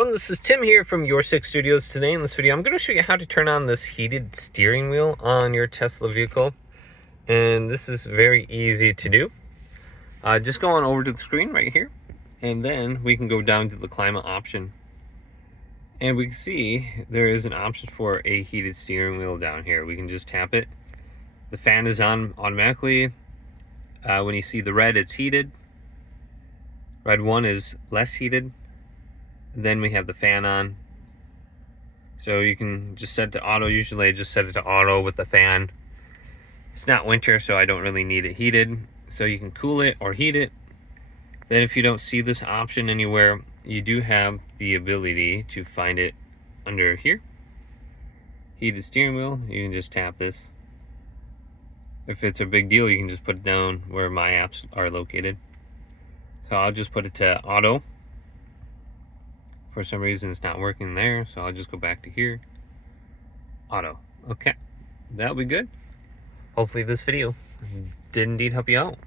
Well, this is Tim here from Your Six Studios. Today in this video, I'm going to show you how to turn on this heated steering wheel on your Tesla vehicle. And this is very easy to do. Just go on over to the screen right here. And then we can go down to the climate option. And we can see there is an option for a heated steering wheel down here. We can just tap it. The fan is on automatically. When you see the red, it's heated. Red 1 is less heated. Then we have the fan on, so you can just set it to auto. Usually I just set it to auto with the fan. It's not winter, so I don't really need it heated, so you can cool it or heat it. Then if you don't see this option anywhere, you do have the ability to find it under here, heated steering wheel. You can just tap this. If it's a big deal, you can just put it down where my apps are located. So I'll just put it to auto. For some reason it's not working there, so I'll just go back to here, auto. Okay, that'll be good. Hopefully this video did indeed help you out.